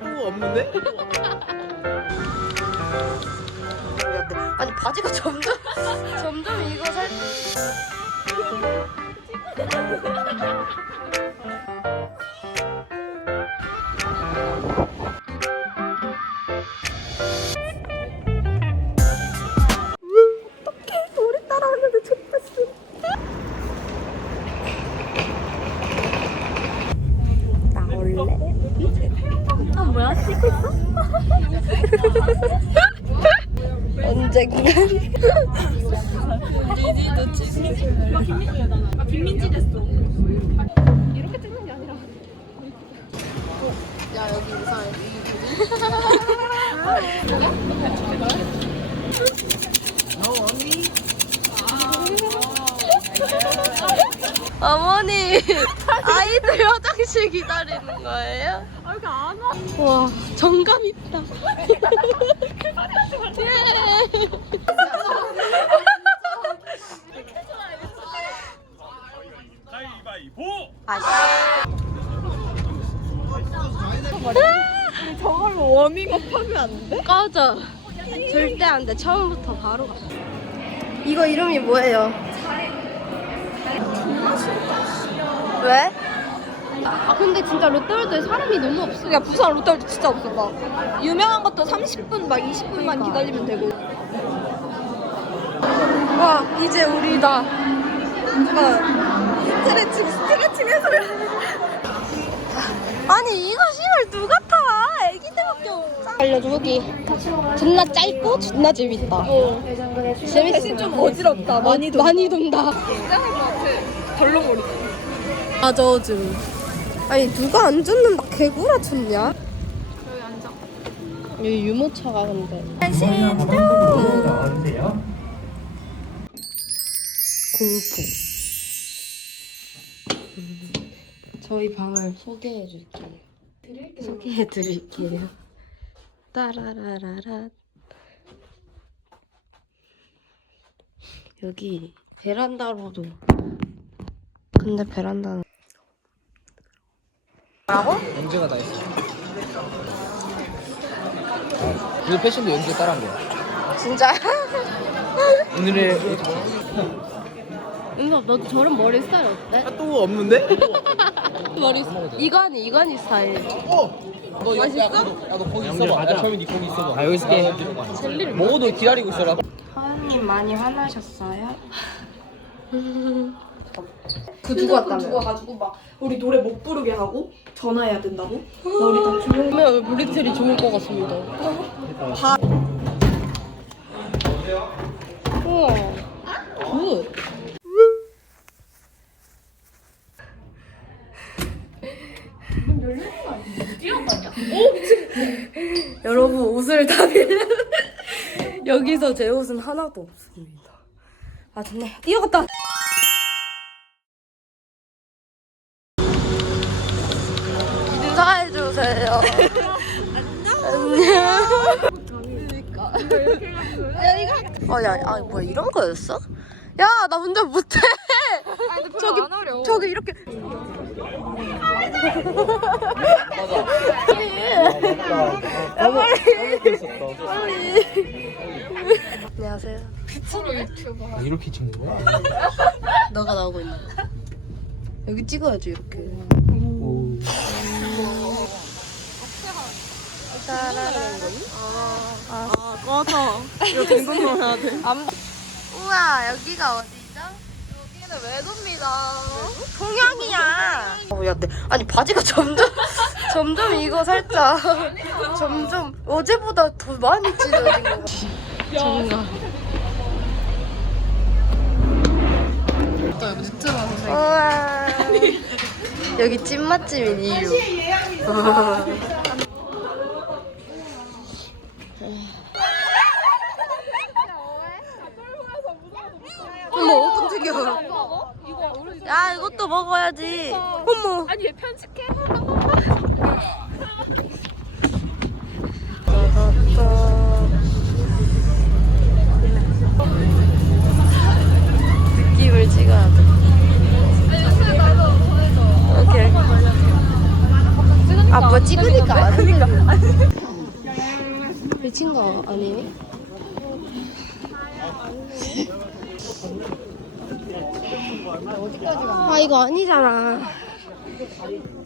또 없는데? 아니 바지가 점점 점점 이거 살. 언젠간 리디도 찍는 야 여기 우산 어머니 아이들 화장실 기다리는 거예요? 아 여기 안 와. 와 정감 있다. 예. 저걸로 워밍업 하면 안 돼? 꺼져. 절대 안 돼. 처음부터 바로 가. 이거 이름이 뭐예요? 왜? 아 근데 진짜 롯데월드에 사람이 너무 없어. 야 부산 롯데월드 진짜 없어 막 유명한 것도 30분 막 20분만 기다리면 되고 와 이제 우리다. 스트레칭 스트레칭 해소를 아니 이거 씨발 누가 타? 애기들밖에 없잖아. 알려줘 후기. 존나 짧고 존나 재밌다. 재밌어. 대신 좀 어지럽다 많이 도 많이 돈다. 덜렁거리 맞아 좀. 아니 누가 안 줬는다 개구라 줬냐? 여기 앉아 여기 유모차가 근데. 공포. 음, 저희 방을 소개해 줄게요. 소개해 드릴게요. 따라라라라. 여기 베란다로도. 근데 베란다는 연재가 다 했어. 그리고 패션도 연재 따라한 거야. 진짜. 오늘의 은섭 너 저런 머리 스타일 어때? 또 없는데? 머리 이관이 이관이 스타일. 너 여기 야, 너, 야, 너 거기 있어봐. 야, 처음에 니 거기 있어봐. 아, 여기 있을게. 먹어도 기다리고 있어라. 하연님 많이 화나셨어요? 그 누구 왔다며 누가 가지고 막 우리 노래 못 부르게 하고 전화해야 된다고 머리 다 조용 그러면 브리틀이 좋을 것 같습니다. 우와. 굿. 여러분 옷을 다 빌려 여기서 제 옷은 하나도 없습니다. 아 좋네. 뛰어갔다. 주세요. 안녕. 어, 야, 아, 뭐야, 이런 거였어? 야, 나 운전 못해! 저기, 저기, 이렇게. 야, 빨리. 안녕하세요. 아, 이렇게 찍는 거야? 너가 나오고 있는 거. 여기 찍어야지, 이렇게. 오. 아, 꺼져. 이거 댕동 넣어야 돼. 안 보... 우와, 여기가 어디죠? 여기는 외도입니다. 통영이야. 어, 야, 내, 아니, 바지가 점점, 점점 이거 살짝. 점점, 어제보다 더 많이 찢어진 거 같아. 정말. 우와. 여기 찐맛집인 이유. 어머 깜짝이야 야 이것도 먹어야지 어머 아니 얘 편집해 느낌을 찍어야 돼 오케이 아 찍으니까 아니니까. 미친 거 아니에요? 아 이거 아니잖아.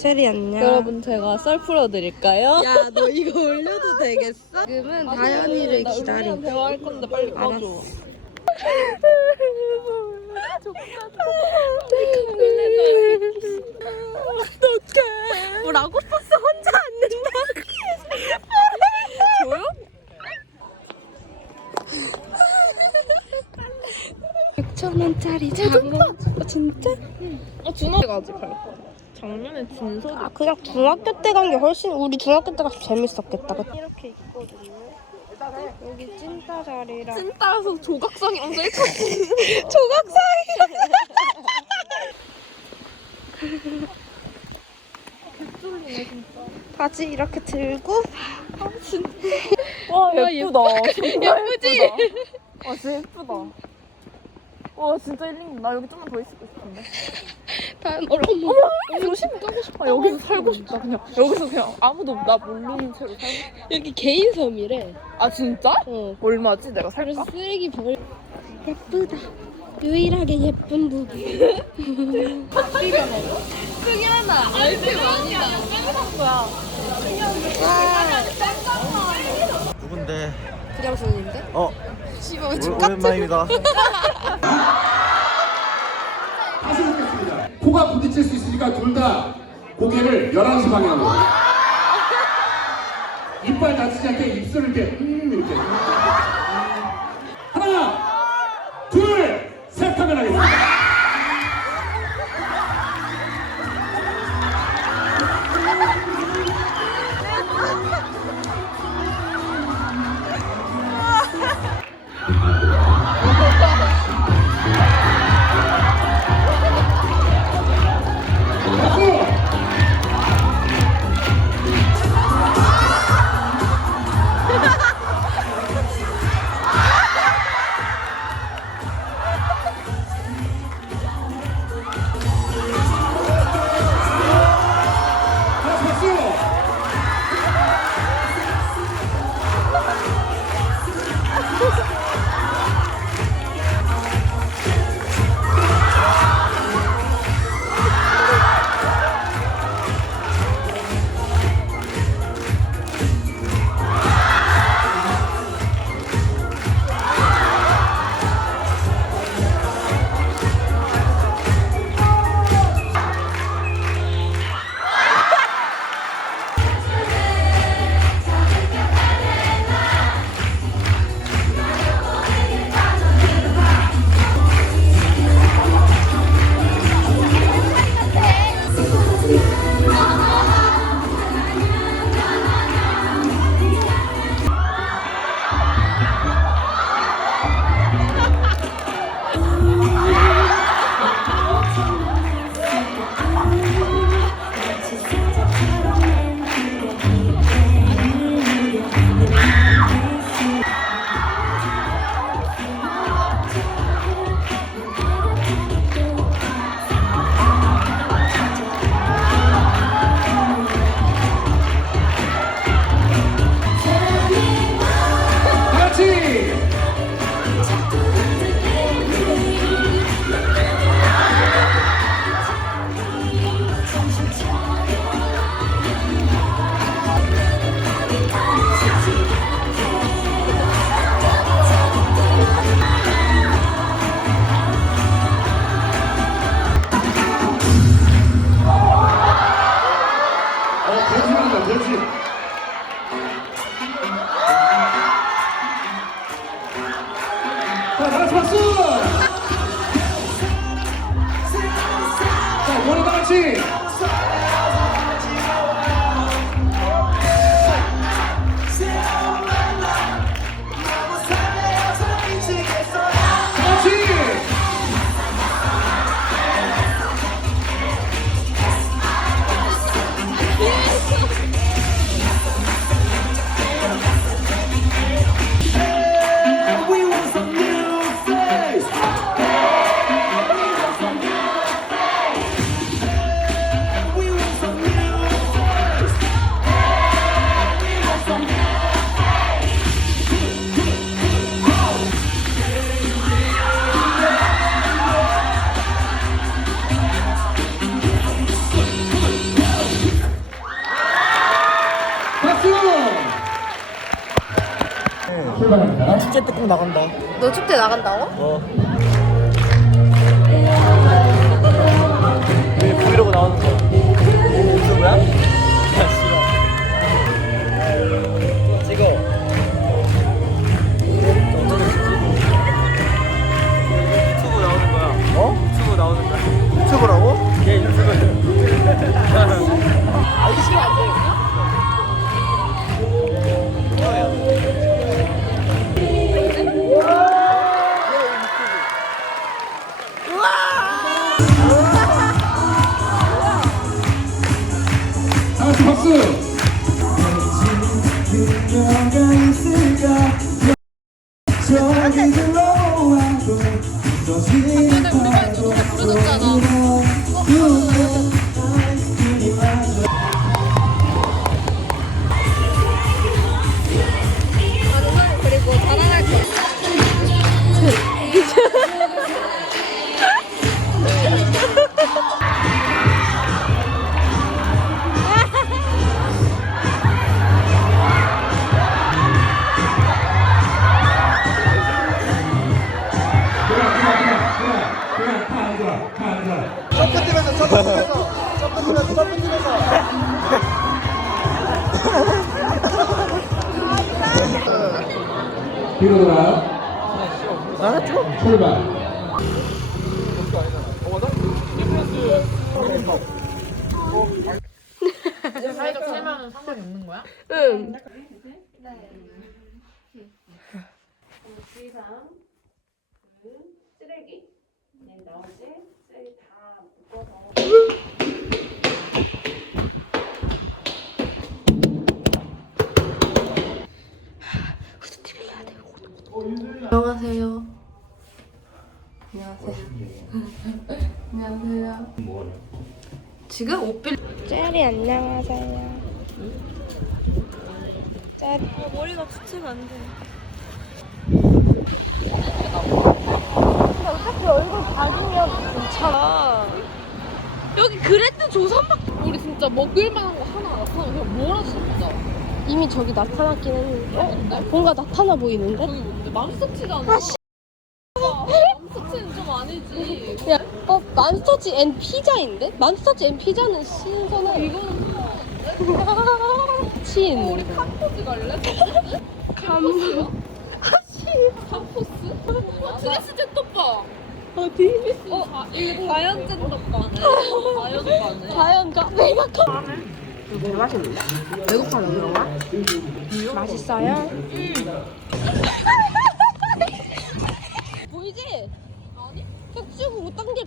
체리 안녕. 여러분 제가 썰 풀어드릴까요? 야 너 이거 올려도 되겠어? 지금은 다현이를 기다려. 대화할 건데 빨리 꺼줘. 어떡해. 뭐라고 썼어? 혼자 앉는다. 조용? 6천 원짜리 장어. 어, 진짜? 어 준호가 아직 갈 거야. 작년에 진서 아 그냥 중학교 때 간 게 훨씬 우리 중학교 때 가서 재밌었겠다. 그치? 이렇게 있거든요. 여기 찐따 자리랑 찐따라서 조각상이랑 셀카 바지 이렇게 들고 와 예쁘다. 예쁘지? 와 진짜 예쁘다. 와 진짜 힐링. 나 여기 좀만 더 있고 싶은데. 다현 어머 조심 가고 싶어. 여기서 살고 싶다 그냥. 여기서 그냥 아무도 나 모르는 채로 살고. 싶어. 여기 개인 섬이래. 아 진짜? 어. 얼마지 내가 살까? 그래서 쓰레기 버리. 예쁘다. 유일하게 예쁜 부분. 누군데? 그냥 손인데? 어, 씨발 오, 오랜만입니다. 하시겠습니다. 코가 부딪힐 수 있으니까 둘 다 고개를 11시 방향으로. 이빨 다치지 않게 입술을 이렇게, 음, 이렇게. 출발합니다. 축제 때 꼭 나간다. 너 축제 나간다고? 어. 왜 브이로그 나오는 거? 유튜브야? 그리고 응. 안녕하세요. 안녕하세요. 안녕하세요. 지금 옷빌 젤리 안녕하세요. 젤리. 아, 머리가 붙이면 안 돼. 근데 어차피 얼굴 가리면 괜찮아. 여기 그래도 조선박 우리 진짜 먹을 만한 거 하나 나타나면 그냥 몰아서 먹자. 이미 저기 나타났긴 했는데. 어? 뭔가 나타나 보이는데? 저기 뭔데? 맘스터치잖아. 아, 씨. 맘스터치는 좀 아니지. 야, 어, 맘스터치 앤 피자인데? 맘스터치 앤 피자는 신선해. 이거는 친. 우리 캄포지 갈래? 감. 캄포스? 어, 트레스 젯덮밥. 어디? 어, 아, 이거 과연 젯덮밥네. 과연 바네. 과연 가? 내가 가. 배고파서 그런가? 맛있어요? 보 이지? 아니. 혁주고 5단계